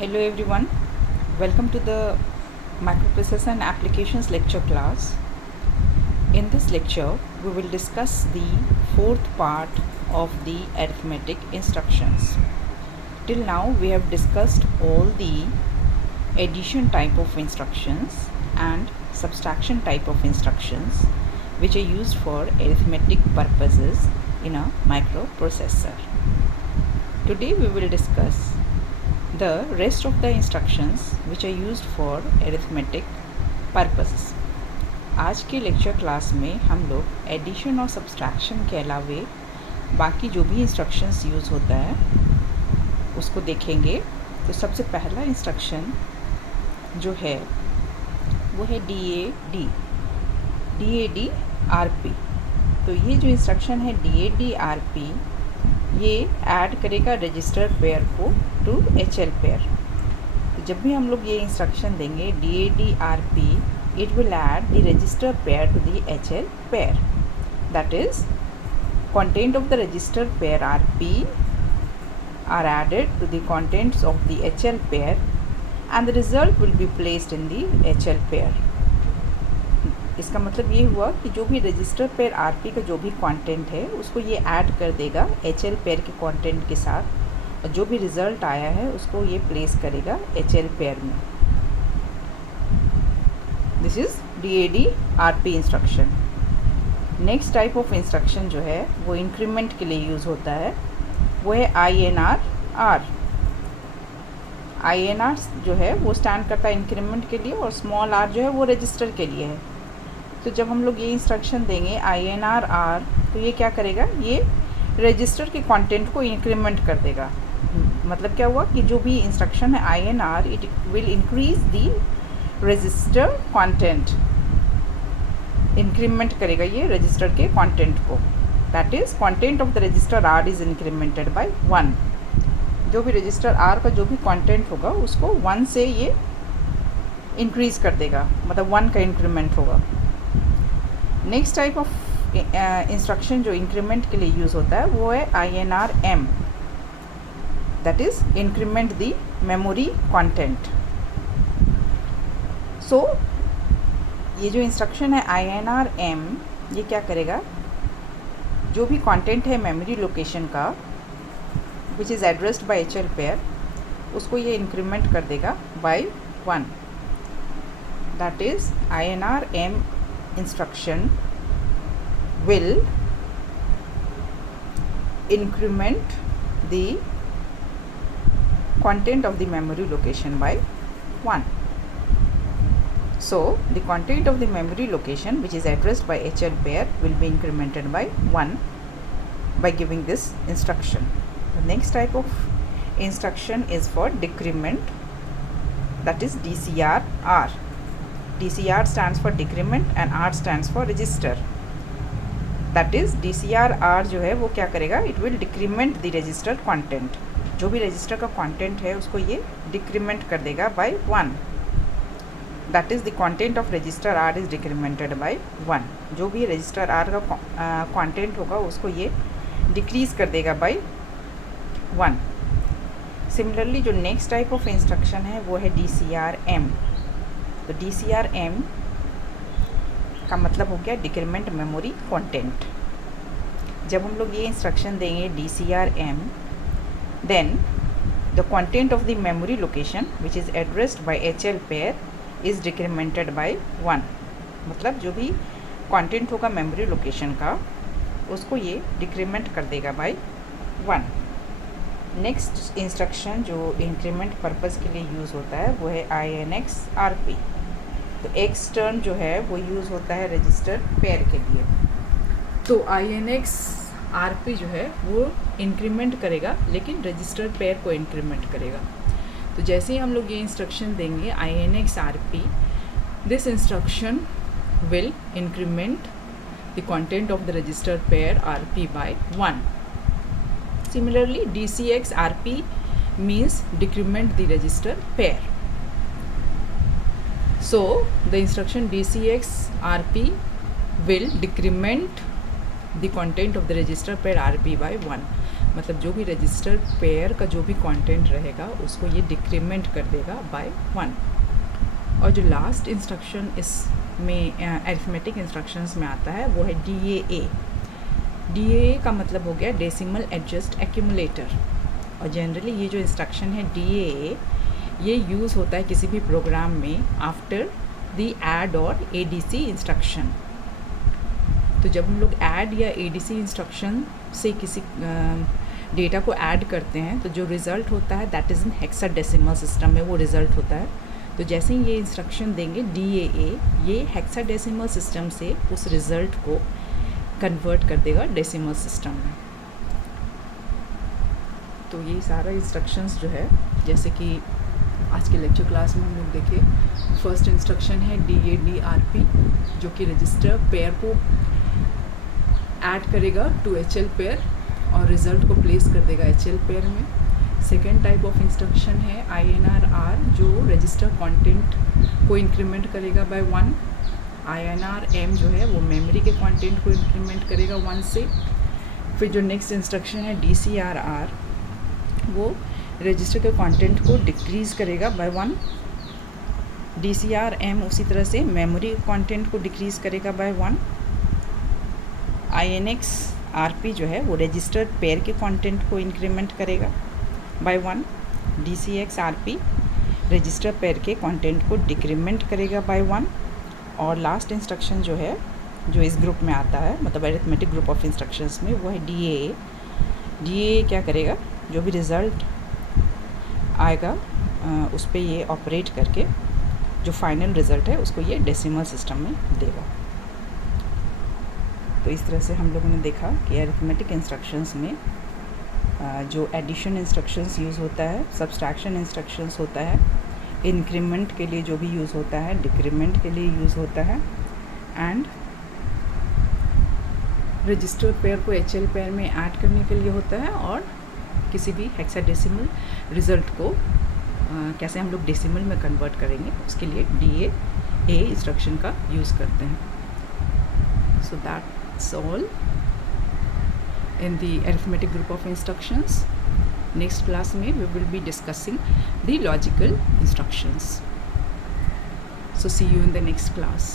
Hello everyone, welcome to the Microprocessor and Applications lecture class. In this lecture, we will discuss the fourth part of the arithmetic instructions. Till now, we have discussed all the addition type of instructions and subtraction type of instructions which are used for arithmetic purposes in a microprocessor. Today, we will discuss the rest of the instructions which are used for arithmetic purposes. आज के lecture class में हम लोग addition और subtraction के अलावे बाकी जो भी इंस्ट्रक्शंस यूज़ होता है उसको देखेंगे। तो सबसे पहला इंस्ट्रक्शन जो है वो है DAD RP। तो ये जो इंस्ट्रक्शन है DAD RP ये ऐड करेगा रजिस्टर पेयर को टू HL पेयर। तो जब भी हम लोग ये इंस्ट्रक्शन देंगे DAD RP, it will add the register pair to the HL pair. That is, content of the register pair RP are added to the contents of the HL pair and the result will be placed in the HL pair. इसका मतलब ये हुआ कि जो भी register pair RP का जो भी कंटेंट है उसको ये ऐड कर देगा एचएल पेयर के कंटेंट के साथ, और जो भी रिज़ल्ट आया है उसको ये प्लेस करेगा एचएल पेयर में। This is DAD RP instruction. Next type of instruction जो है वो इंक्रीमेंट के लिए यूज़ होता है, वो है INR R। INR जो है वो स्टैंड करता है इंक्रीमेंट के लिए, और स्मॉल r जो है वो रजिस्टर के लिए है। तो जब हम लोग ये इंस्ट्रक्शन देंगे INR R, तो ये क्या करेगा, ये रजिस्टर के कंटेंट को इंक्रीमेंट कर देगा। मतलब क्या हुआ कि जो भी इंस्ट्रक्शन है INR, it will increase the register content, increment करेगा ये रजिस्टर के कंटेंट को। That is content of the register R is incremented by 1। जो भी रजिस्टर R का जो भी कंटेंट होगा उसको 1 से ये इंक्रीज कर देगा, मतलब 1 का इंक्रीमेंट होगा। नेक्स्ट टाइप ऑफ इंस्ट्रक्शन जो इंक्रीमेंट के लिए यूज़ होता है वो है INR M। That is increment the memory content. So ये जो इंस्ट्रक्शन है INR M, ये क्या करेगा, जो भी कंटेंट है मेमोरी लोकेशन का which is addressed by HL pair, उसको ये इंक्रीमेंट कर देगा by 1। That is INR M instruction will increment the content of the memory location by 1. So the content of the memory location which is addressed by HL pair will be incremented by 1 by giving this instruction. The next type of instruction is for decrement, that is DCR R. DCR stands for decrement and R stands for register. That is DCR R जो है वो क्या करेगा, it will decrement the register content। जो भी register का content है उसको ये डिक्रीमेंट कर देगा by 1। That is the content of register R is decremented by 1। जो भी रजिस्टर R का कंटेंट होगा उसको ये डिक्रीज कर देगा by 1। सिमिलरली जो नेक्स्ट टाइप ऑफ इंस्ट्रक्शन है वो है DCR M। तो DCR M का मतलब हो गया डिक्रीमेंट मेमोरी कंटेंट। जब हम लोग ये इंस्ट्रक्शन देंगे DCR M, then the content of the memory location which is addressed by HL pair is decremented by 1। मतलब जो भी कंटेंट होगा मेमोरी लोकेशन का उसको ये डिक्रीमेंट कर देगा बाय 1। नेक्स्ट इंस्ट्रक्शन जो इंक्रीमेंट पर्पज़ के लिए यूज़ होता है वो है INX RP। तो एक्स टर्न जो है वो यूज़ होता है रजिस्टर पेयर के लिए। तो INX RP जो है वो इंक्रीमेंट करेगा, लेकिन रजिस्टर पेयर को इंक्रीमेंट करेगा। तो जैसे ही हम लोग ये इंस्ट्रक्शन देंगे INX RP, this instruction will increment the content of the register pair RP by 1। Similarly, DCX RP means decrement the register pair. So the instruction DCX RP will decrement the content of the register pair RP by 1। मतलब जो भी registered pair का जो भी content रहेगा उसको ये decrement कर देगा बाय 1। और जो लास्ट इंस्ट्रक्शन इसमें अरिथमेटिक इंस्ट्रक्शंस में आता है वो है DAA। DAA का मतलब हो गया डेसिमल एडजस्ट एक्यूमुलेटर। और जनरली ये जो इंस्ट्रक्शन है DAA ये यूज़ होता है किसी भी प्रोग्राम में आफ्टर द ऐड और ADC इंस्ट्रक्शन। तो जब हम लोग ऐड या ADC इंस्ट्रक्शन से किसी डेटा को ऐड करते हैं तो जो रिज़ल्ट होता है that is in hexadecimal system में वो रिज़ल्ट होता है। तो जैसे ही ये इंस्ट्रक्शन देंगे DAA ये हेक्साडेसिमल सिस्टम से उस रिज़ल्ट को कन्वर्ट कर देगा डेसिमल सिस्टम में। तो ये सारा इंस्ट्रक्शंस जो है जैसे कि आज के लेक्चर क्लास में हम लोग देखें, फर्स्ट इंस्ट्रक्शन है DADRP जो कि रजिस्टर पेयर को ऐड करेगा टू HL पेयर और रिज़ल्ट को प्लेस कर देगा HL पेयर में। सेकेंड टाइप ऑफ इंस्ट्रक्शन है INRR जो रजिस्टर कंटेंट को इंक्रीमेंट करेगा बाय 1। INRM जो है वो मेमोरी के कंटेंट को इंक्रीमेंट करेगा 1 से। फिर जो नेक्स्ट इंस्ट्रक्शन है DCRR वो रजिस्टर के कंटेंट को डिक्रीज़ करेगा बाय 1। DCRM उसी तरह से मेमोरी कंटेंट को डिक्रीज़ करेगा बाय 1। INXRP जो है वो रजिस्टर्ड पेयर के कंटेंट को इंक्रीमेंट करेगा बाय 1। DCXRP रजिस्टर पेयर के कंटेंट को डिक्रीमेंट करेगा बाय 1। और लास्ट इंस्ट्रक्शन जो है जो इस ग्रुप में आता है मतलब अरिथमेटिक ग्रुप ऑफ इंस्ट्रक्शंस में वो है DAA। DAA क्या करेगा, जो भी रिज़ल्ट आएगा उस पर ये ऑपरेट करके जो फाइनल रिज़ल्ट है उसको ये डेसिमल सिस्टम में देगा। तो इस तरह से हम लोगों ने देखा कि अरिथमेटिक इंस्ट्रक्शंस में जो एडिशन इंस्ट्रक्शंस यूज़ होता है, सब्सट्रैक्शन इंस्ट्रक्शंस होता है, इंक्रीमेंट के लिए जो भी यूज़ होता है, डिक्रीमेंट के लिए यूज़ होता है, एंड रजिस्टर पेयर को HL पेयर में ऐड करने के लिए होता है, और किसी भी हेक्साडेसिमल रिज़ल्ट को कैसे हम लोग डेसिमल में कन्वर्ट करेंगे उसके लिए DAA इंस्ट्रक्शन का यूज़ करते हैं। So that's all in the arithmetic group of instructions. Next class में we will be discussing the logical instructions. So see you in the next class.